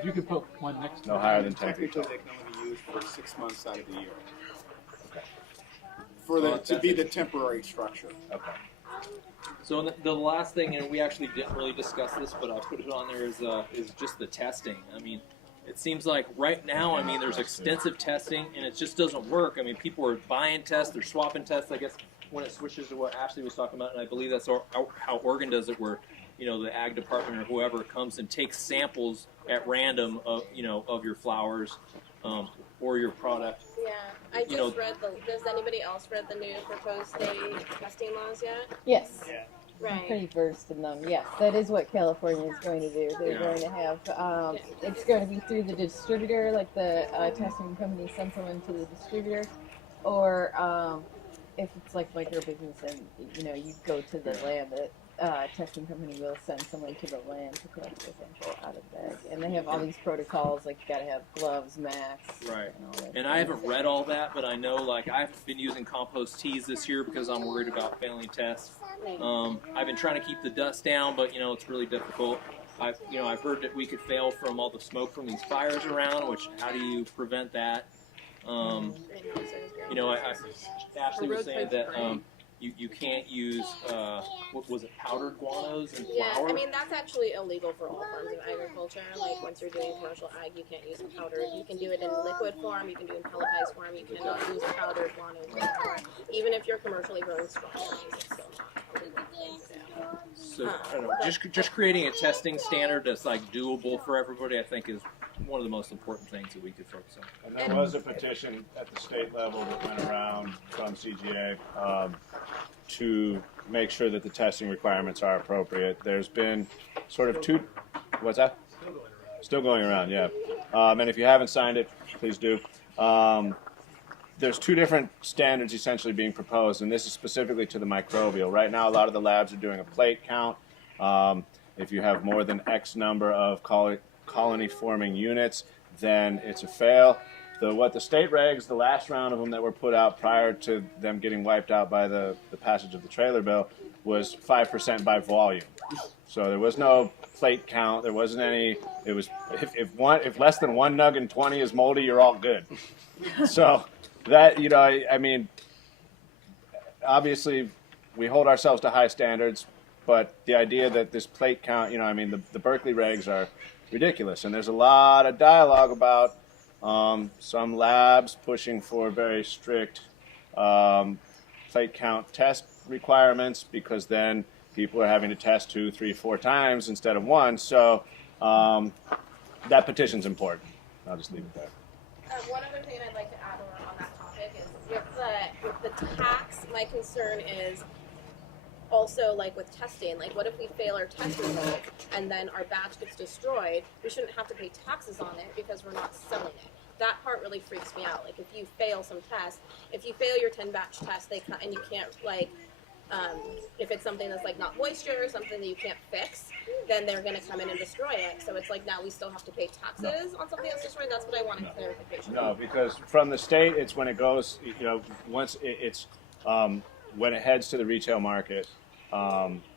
You could put one next to no it. higher than 10 feet Technically, tall. they can only be used for 6 months out of the year. Okay. To be the temporary structure. Okay. So the last thing, and we actually didn't really discuss this, but I put it on there, is just the testing. It seems like right now, there's extensive testing, and it just doesn't work. People are buying tests, they're swapping tests, I guess, when it switches to what Ashley was talking about, and I believe that's how Oregon does it, where, the ag department or whoever comes and takes samples at random of your flowers or your product. Yeah, I just read does anybody else read the new proposed state testing laws yet? Yes. Right. Pretty versed in them. Yes, that is what California is going to do. They're going to have, it's going to be through the distributor, like the testing company sends someone to the distributor, or if it's like micro business and you go to the land that testing company will send someone to the land to collect the sample out of the bag. And they have all these protocols, like you got to have gloves, masks, Right. and all that. And I haven't read all that, but I know, like, I've been using compost teas this year because I'm worried about failing tests. I've been trying to keep the dust down, but, it's really difficult. I've heard that we could fail from all the smoke from these fires around, which, how do you prevent that? Ashley was saying that you can't use, what was it, powdered guanos and flour? Yeah, I mean, that's actually illegal for all forms of agriculture. Like, once you're doing commercial ag, you can't use powdered. You can do it in liquid form, you can do it in pelletized form, you cannot use powdered guanos or flour. Even if you're commercially growing strawberries, it's still not a legal thing to do. So, I don't know, just creating a testing standard that's, like, doable for everybody, I think, is one of the most important things that we could focus on. And there was a petition at the state level that went around from CGA to make sure that the testing requirements are appropriate. There's been sort of two. What's that? Still going around, yeah. And if you haven't signed it, please do. There's two different standards essentially being proposed, and this is specifically to the microbial. Right now, a lot of the labs are doing a plate count. If you have more than X number of colony-forming units, then it's a fail. What the state regs, the last round of them that were put out prior to them getting wiped out by the passage of the trailer bill, was 5% by volume. So there was no plate count. There wasn't any. It was if less than 1 nug in 20 is moldy, you're all good. So that, I mean, obviously we hold ourselves to high standards, but the idea that this plate count, the Berkeley regs are ridiculous, and there's a lot of dialogue about some labs pushing for very strict plate count test requirements, because then people are having to test 2, 3, 4 times instead of 1. So that petition's important. I'll just leave it there. One other thing I'd like to add on that topic is with the tax, my concern is also, like, with testing, like, what if we fail our test result and then our batch gets destroyed? We shouldn't have to pay taxes on it because we're not selling it. That part really freaks me out. Like, if you fail some test, if you fail your 10 batch test, and you can't, like, if it's something that's, like, not moisture or something that you can't fix, then they're going to come in and destroy it. So it's like, now we still have to pay taxes on something that's destroyed. That's what I wanted clarification. No, because from the state, it's when it goes, once it's when it heads to the retail market,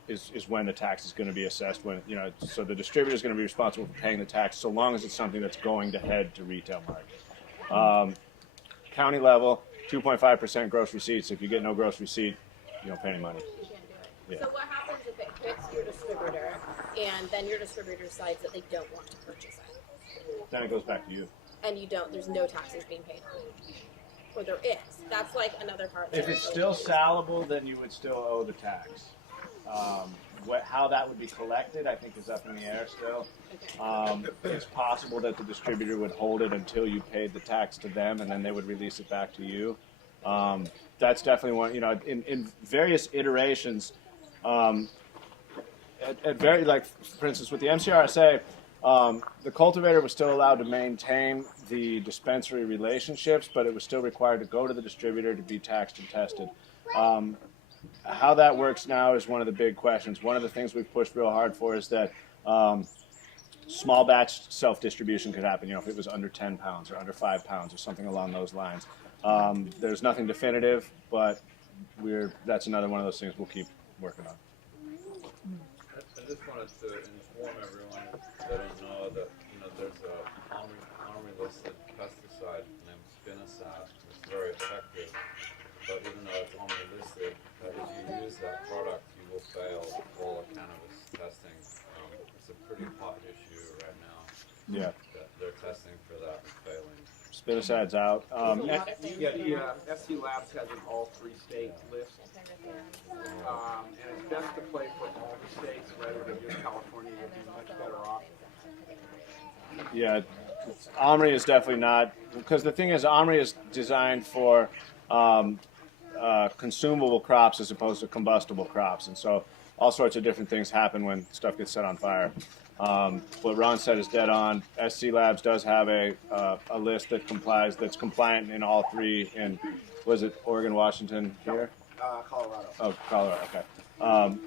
is when the tax is going to be assessed. So the distributor is going to be responsible for paying the tax, so long as it's something that's going to head to retail market. County level, 2.5% gross receipts. If you get no gross receipt, you don't pay any money. You can't do it. Yeah. So what happens if it hits your distributor and then your distributor decides that they don't want to purchase it? Then it goes back to you. And there's no taxes being paid on it. Or there is. That's like another part. If it's still salable, then you would still owe the tax. How that would be collected, I think, is up in the air still. It's possible that the distributor would hold it until you paid the tax to them, and then they would release it back to you. That's definitely one. In various iterations, for instance, with the MCRSA, the cultivator was still allowed to maintain the dispensary relationships, but it was still required to go to the distributor to be taxed and tested. How that works now is one of the big questions. One of the things we've pushed real hard for is that small batch self-distribution could happen, if it was under 10 pounds or under 5 pounds or something along those lines. There's nothing definitive, but that's another one of those things we'll keep working on. I just wanted to inform everyone that doesn't know that there's a army listed pesticide named spinosad. It's very effective, but even though it's army listed, if you use that product, you will fail all the cannabis testing. It's a pretty hot issue right now. Yeah. That they're testing for that and failing. Spinosad's out. SC Labs has an all 3 state list, and it's best to play for all the states rather than just California. Would be much better off. Yeah, Omri is definitely not, because the thing is, Omri is designed for consumable crops as opposed to combustible crops, and so all sorts of different things happen when stuff gets set on fire. What Ron said is dead on. SC Labs does have a list that's compliant in all 3. In, was it Oregon, Washington, here? Colorado. Oh, Colorado. Okay.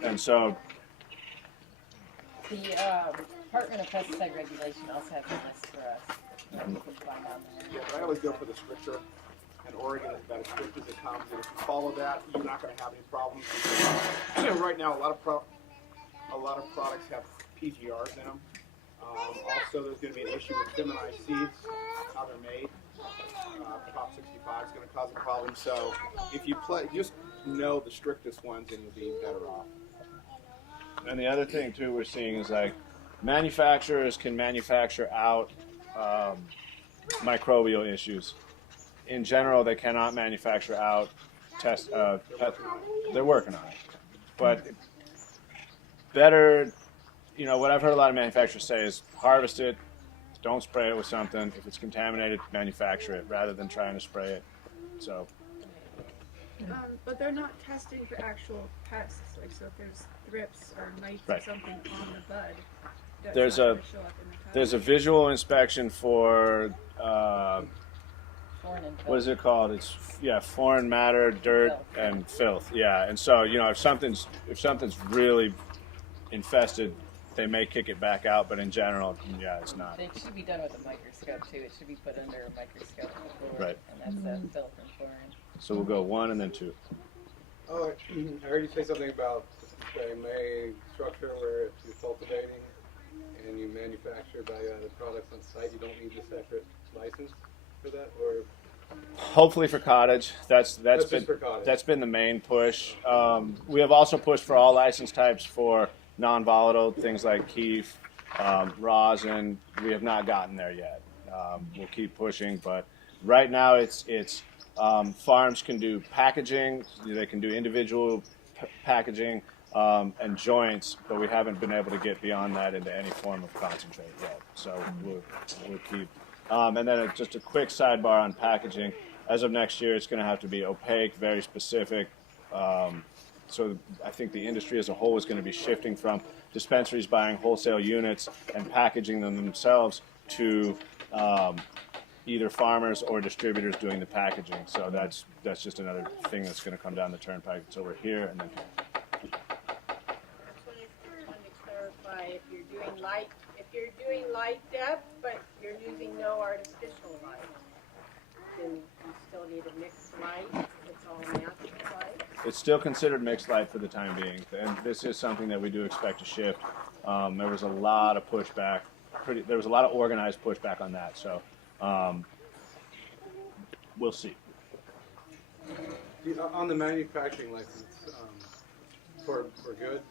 And so The Department of Pesticide Regulation also has a list for us. You can find on there. Yeah, but I always go for the stricter. And Oregon is about as strict as it comes. And if you follow that, you're not going to have any problems. Right now, a lot of products have PGRs in them. Also, there's going to be an issue with feminized seeds, how they're made. Top 65 is going to cause a problem. So if you just know the strictest ones, and you'll be better off. And the other thing too we're seeing is like manufacturers can manufacture out microbial issues. In general, they cannot manufacture out they're working on it. But better, what I've heard a lot of manufacturers say is harvest it, don't spray it with something. If it's contaminated, manufacture it rather than trying to spray it. So. But they're not testing for actual pests. Like, so if there's thrips or mites or something on the bud, that's not gonna show up in the test. There's a visual inspection for what is it called? It's foreign matter, dirt, and filth. Yeah, and so if something's really infested, they may kick it back out. But in general, it's not. It should be done with a microscope too. It should be put under a microscope before, Right. And that's filth and chlorine. So we'll go 1 and then 2. Oh, I heard you say something about a May structure where if you're cultivating and you manufacture value-added products on site, you don't need a separate license for that, or hopefully for cottage. That's been for cottage. That's been the main push. We have also pushed for all license types for non-volatile things like keef, rosin. We have not gotten there yet. We'll keep pushing, but right now it's farms can do packaging. They can do individual packaging and joints, but we haven't been able to get beyond that into any form of concentrate yet. So we'll keep. And then just a quick sidebar on packaging. As of next year, it's going to have to be opaque, very specific. So I think the industry as a whole is going to be shifting from dispensaries buying wholesale units and packaging them themselves to either farmers or distributors doing the packaging. So that's just another thing that's going to come down the turnpike. So we're here and then. That's what I wanted to clarify. If you're doing light depth, but you're using no artificial light, then you still need a mixed light. It's all natural light. It's still considered mixed light for the time being, and this is something that we do expect to shift. There was a lot of pushback. There was a lot of organized pushback on that. So. We'll see. On the manufacturing license for good,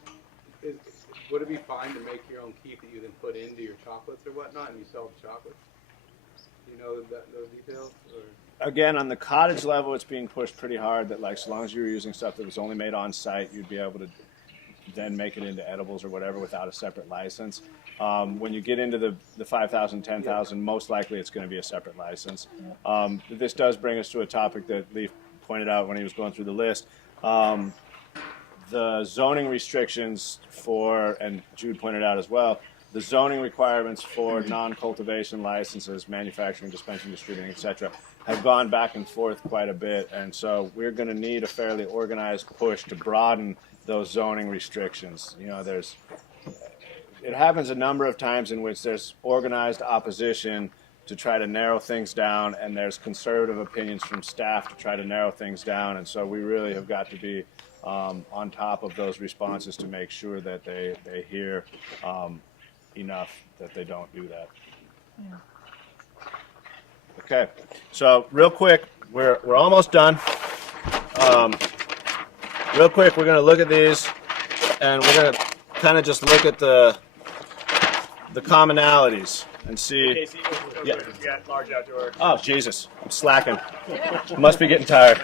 would it be fine to make your own keef that you then put into your chocolates or whatnot, and you sell the chocolates? Do you know those details? Or? Again, on the cottage level, it's being pushed pretty hard that so long as you were using stuff that was only made on site, you'd be able to then make it into edibles or whatever without a separate license. When you get into the 5,000, 10,000, most likely it's going to be a separate license. This does bring us to a topic that Leif pointed out when he was going through the list. The zoning restrictions and Jude pointed out as well, the zoning requirements for non-cultivation licenses, manufacturing, dispensing, distributing, etc., have gone back and forth quite a bit. And so we're going to need a fairly organized push to broaden those zoning restrictions. It happens a number of times in which there's organized opposition to try to narrow things down, and there's conservative opinions from staff to try to narrow things down. And so we really have got to be on top of those responses to make sure that they hear enough that they don't do that. Yeah. Okay, so real quick, we're almost done. Real quick, we're going to look at these, and we're going to kind of just look at the commonalities and see. Okay, so you got large outdoor. Oh, Jesus, I'm slacking. Must be getting tired.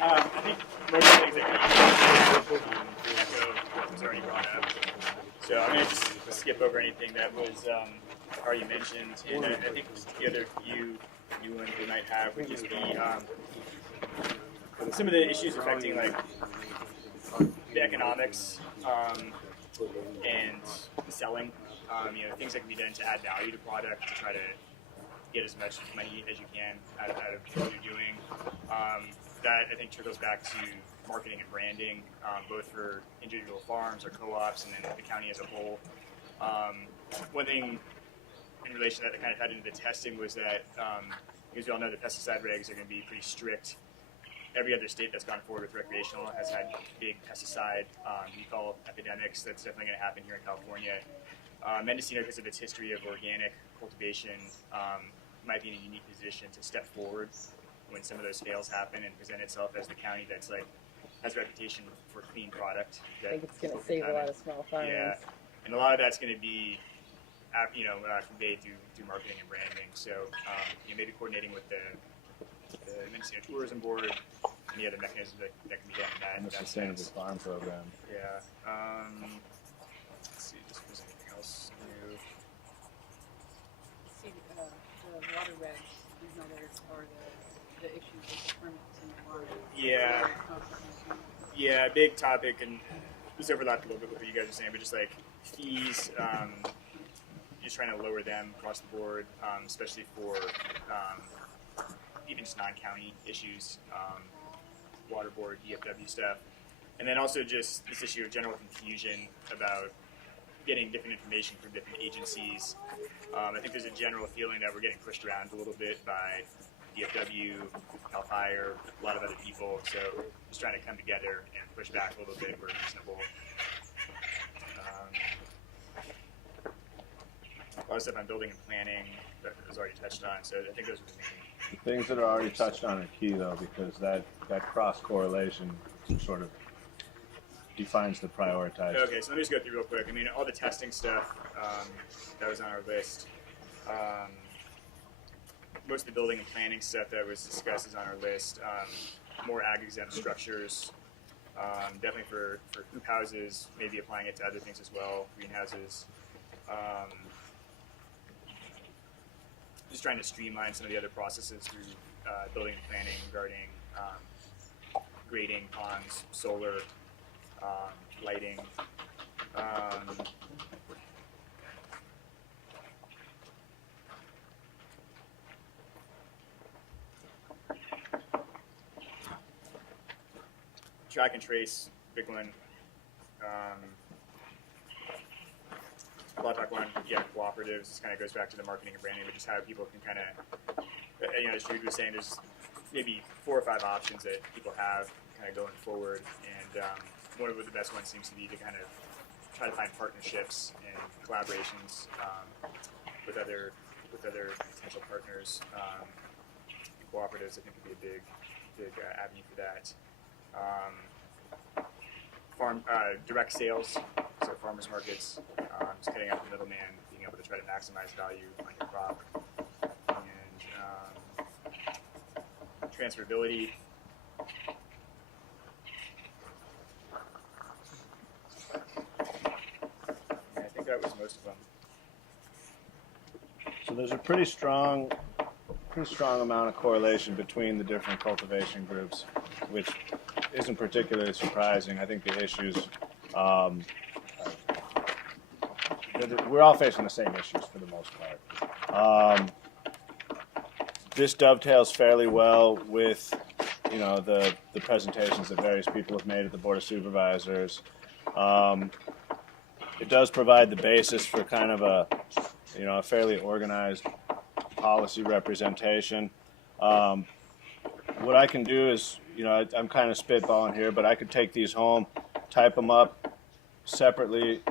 I think most of the things that you was already brought up. So I'm going to just skip over anything that was already mentioned, and I think the other few new ones we might have would just be some of the issues affecting like the economics and the selling. Things that can be done to add value to product to try to get as much money as you can out of what you're doing. That I think trickles back to marketing and branding, both for individual farms or co-ops and then the county as a whole. One thing in relation to that kind of had into the testing was that, because we all know the pesticide regs are going to be pretty strict. Every other state that's gone forward with recreational has had big pesticide recall epidemics. That's definitely going to happen here in California. Mendocino, because of its history of organic cultivation, might be in a unique position to step forward when some of those fails happen and present itself as the county that's like has a reputation for clean product. I think it's going to save a lot of small farmers. Yeah, and a lot of that's going to be, conveyed through marketing and branding. So, maybe coordinating with the Mendocino Tourism Board, any other mechanisms that can be done in that. And the Sustainable Farm Program. Yeah. Let's see, just if there's anything else new. See, the water regs, these others are the issues with the permits and the water. Yeah. Yeah, big topic, and this overlapped a little bit with what you guys are saying, but just like fees, just trying to lower them across the board, especially for even just non-county issues, water board, DFW stuff. And then also just this issue of general confusion about getting different information from different agencies. I think there's a general feeling that we're getting pushed around a little bit by DFW, CAL FIRE, a lot of other people. So just trying to come together and push back a little bit where reasonable. A lot of stuff on building and planning that was already touched on. So I think those are the main. The things that are already touched on are key, though, because that cross correlation sort of defines the prioritized. Okay, so let me just go through real quick. I mean, all the testing stuff that was on our list. Most of the building and planning stuff that was discussed is on our list. More ag-exempt structures, definitely for hoop houses, maybe applying it to other things as well, greenhouses. Just trying to streamline some of the other processes through building and planning regarding grading, ponds, solar, lighting. Track and trace, big one. A lot of talk on cooperatives. This kind of goes back to the marketing and branding, but just how people can kind of, as Jude was saying, there's maybe 4 or 5 options that people have kind of going forward, and one of the best ones seems to be to kind of try to find partnerships and collaborations with other potential partners. Cooperatives, I think, would be a big avenue for that. Direct sales, so farmers markets, just cutting out the middleman, being able to try to maximize value on your crop, and transferability. And I think that was most of them. So there's a pretty strong amount of correlation between the different cultivation groups, which isn't particularly surprising. I think the issues, we're all facing the same issues for the most part. This dovetails fairly well with, the presentations that various people have made at the Board of Supervisors. It does provide the basis for kind of a fairly organized policy representation. What I can do is, I'm kind of spitballing here, but I could take these home, type them up separately,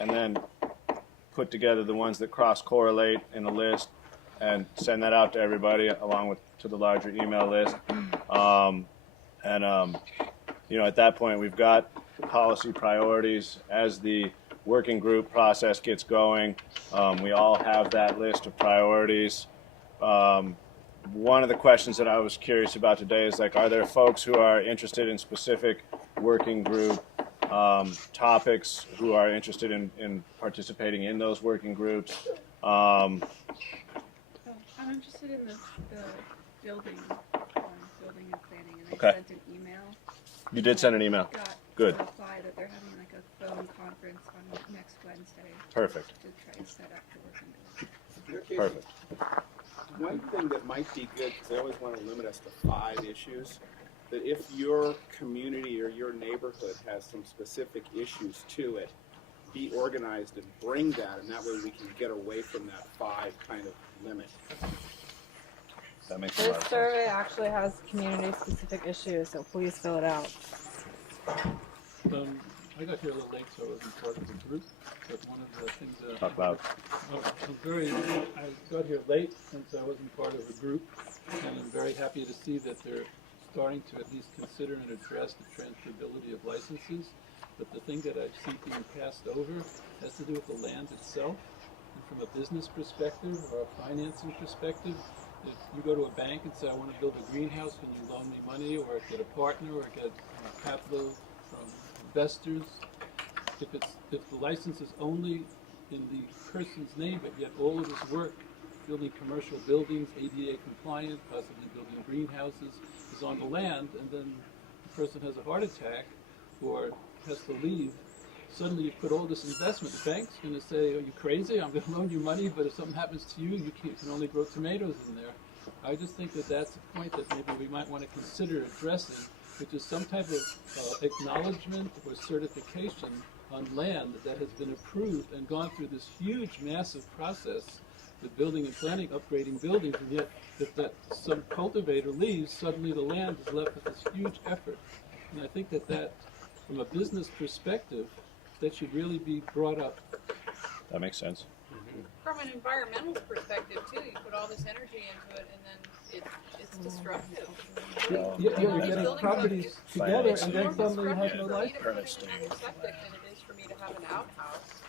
and then put together the ones that cross-correlate in a list and send that out to everybody along with to the larger email list. At that point, we've got policy priorities. As the working group process gets going, we all have that list of priorities. One of the questions that I was curious about today is, are there folks who are interested in specific working group topics, who are interested in participating in those working groups? I'm interested in the building and planning, and I sent an email. You did send an email. Good. To reply that they're having a phone conference on next Wednesday. Perfect. To try and set up the working group. Perfect. One thing that might be good, because I always want to limit us to 5 issues, that if your community or your neighborhood has some specific issues to it, be organized and bring that, and that way we can get away from that 5 kind of limit. That makes a This lot of sense. survey actually has community-specific issues, so please fill it out. I got here a little late, so I wasn't part of the group. But one of the things that Talk loud. I got here late since I wasn't part of the group, and I'm very happy to see that they're starting to at least consider and address the transferability of licenses. But the thing that I see being passed over has to do with the land itself. And from a business perspective or a financing perspective, if you go to a bank and say, I want to build a greenhouse, can you loan me money, or get a partner, or get capital from investors? If the license is only in the person's name, but yet all of his work, building commercial buildings, ADA compliant, possibly building greenhouses, is on the land, and then the person has a heart attack or has to leave, suddenly you put all this investment. The bank's going to say, are you crazy? I'm going to loan you money, but if something happens to you, you can only grow tomatoes in there. I just think that that's a point that maybe we might want to consider addressing, which is some type of acknowledgement or certification on land that has been approved and gone through this huge, massive process with building and planning, upgrading buildings, and yet if some cultivator leaves, suddenly the land is left with this huge effort. And I think that from a business perspective, that should really be brought up. That makes sense. From an environmental perspective too, you put all this energy into it and then it's destructive. You're getting properties together and then suddenly you have no life. Septic than it is for me to have an outhouse.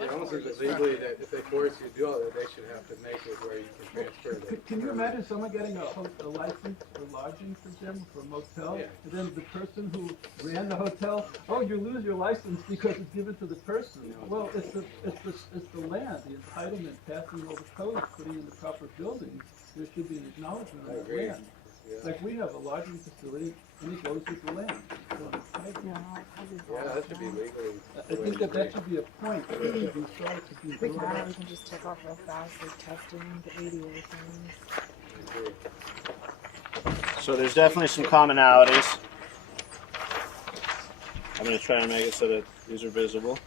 It almost seems that legally that if they force you to do all that, they should have to make it where you can transfer the. Can you imagine someone getting a license for lodging, for example, for a motel, and then the person who ran the hotel, oh, you lose your license because it's given to the person. Well, it's the land, the entitlement, passing all the codes, putting in the proper buildings. There should be an acknowledgement of the land. Yeah. Like we have a lodging facility, and it goes with the land. So yeah, that should be legally. I think that should be a point that should be started to be. We can just check off real fast, like testing the ADA things. So there's definitely some commonalities. I'm going to try and make it so that these are visible.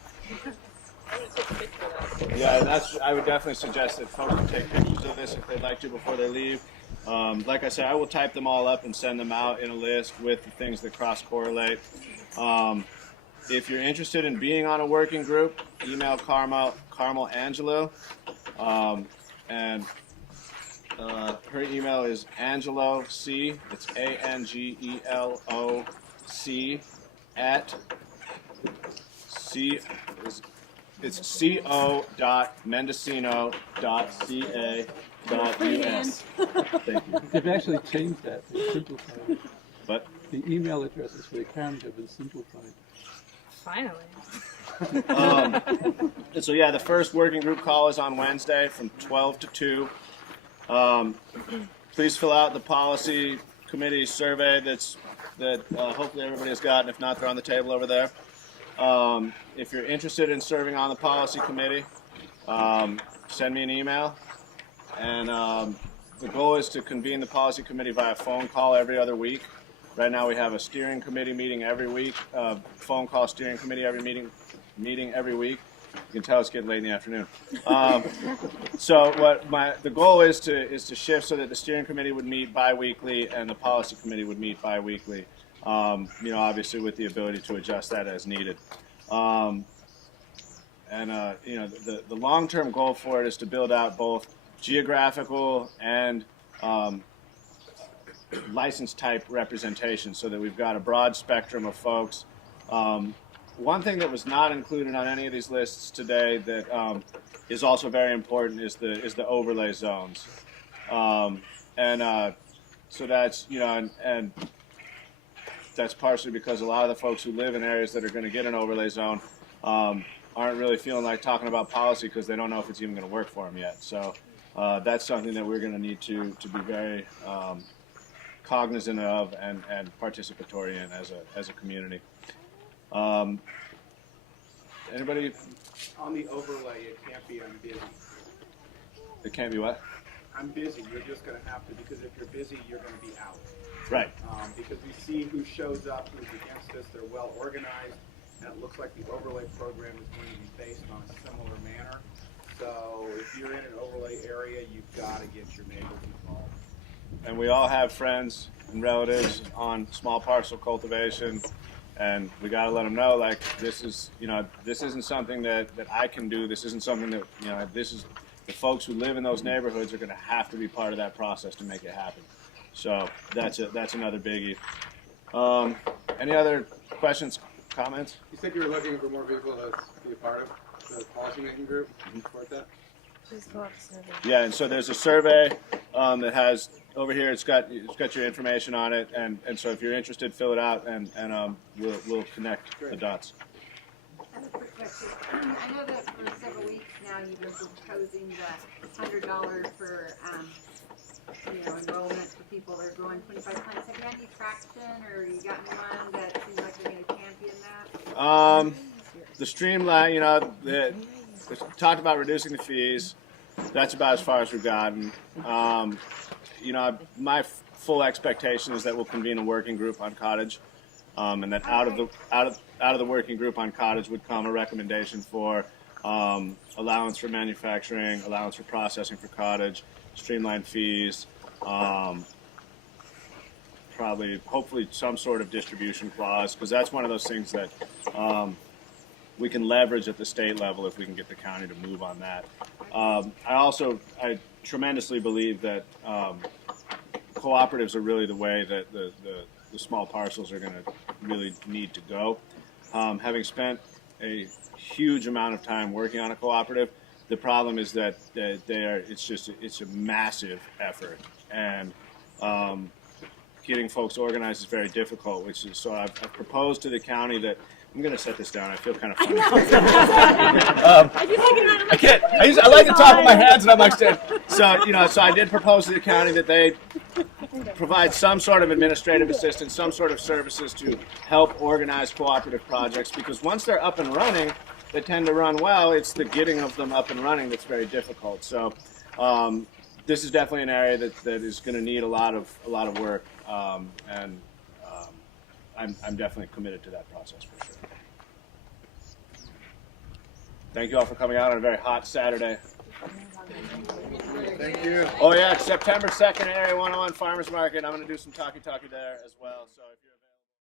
Yeah, I would definitely suggest that folks can take pictures of this if they'd like to before they leave. Like I said, I will type them all up and send them out in a list with the things that cross-correlate. If you're interested in being on a working group, email Carmel Angelo. And her email is Angelo C. It's ANGELOC at C. It's co.mendocino.ca.us. Thank you. They've actually changed that. They've simplified it. But the email addresses for the Karens have been simplified. Finally. So yeah, the first working group call is on Wednesday from 12 to 2. Please fill out the policy committee survey that hopefully everybody has gotten. If not, they're on the table over there. If you're interested in serving on the policy committee, send me an email. And the goal is to convene the policy committee via phone call every other week. Right now we have a steering committee meeting every week, phone call steering committee meeting every week. You can tell it's getting late in the afternoon. So the goal is to shift so that the steering committee would meet bi-weekly and the policy committee would meet bi-weekly. Obviously with the ability to adjust that as needed. The long-term goal for it is to build out both geographical and license type representation so that we've got a broad spectrum of folks. One thing that was not included on any of these lists today that is also very important is the overlay zones. So that's, and that's partially because a lot of the folks who live in areas that are going to get an overlay zone aren't really feeling like talking about policy because they don't know if it's even going to work for them yet. So that's something that we're going to need to be very cognizant of and participatory in as a community. Anybody? On the overlay, it can't be unbusy. It can't be what? I'm busy. You're just going to have to, because if you're busy, you're going to be out. Right. Because we see who shows up, who's against us. They're well organized, and it looks like the overlay program is going to be based on a similar manner. So if you're in an overlay area, you've got to get your neighbors involved. And we all have friends and relatives on small parcel cultivation, and we got to let them know, like, this is, this isn't something that I can do. This isn't something that, this is, the folks who live in those neighborhoods are going to have to be part of that process to make it happen. So that's another biggie. Any other questions, comments? You said you were looking for more people to be a part of the policymaking group. Support that. Yeah, and so there's a survey that has over here. It's got your information on it, and so if you're interested, fill it out, and we'll connect the dots. I have a quick question. I know that for several weeks now you've been proposing the $100 for enrollment for people that are growing 25 plants. Have you had any traction, or you got anyone that seems like they're going to champion that? The streamline, we talked about reducing the fees. That's about as far as we've gotten. My full expectation is that we'll convene a working group on cottage, and that out of the working group on cottage would come a recommendation for allowance for manufacturing, allowance for processing for cottage, streamlined fees, hopefully some sort of distribution clause, because that's one of those things that we can leverage at the state level if we can get the county to move on that. I tremendously believe that cooperatives are really the way that the small parcels are going to really need to go. Having spent a huge amount of time working on a cooperative, the problem is that it's a massive effort, and getting folks organized is very difficult. So I've proposed to the county that I'm going to set this down. I feel kind of funny. I can't. I like to talk with my hands, and I'm like, so I did propose to the county that they provide some sort of administrative assistance, some sort of services to help organize cooperative projects, because once they're up and running, they tend to run well. It's the getting of them up and running that's very difficult. So this is definitely an area that is going to need a lot of work, and I'm definitely committed to that process for sure. Thank you all for coming out on a very hot Saturday. Thank you. Oh yeah, it's September 2nd, Area 101 Farmers Market. I'm going to do some talkie there as well. So if you're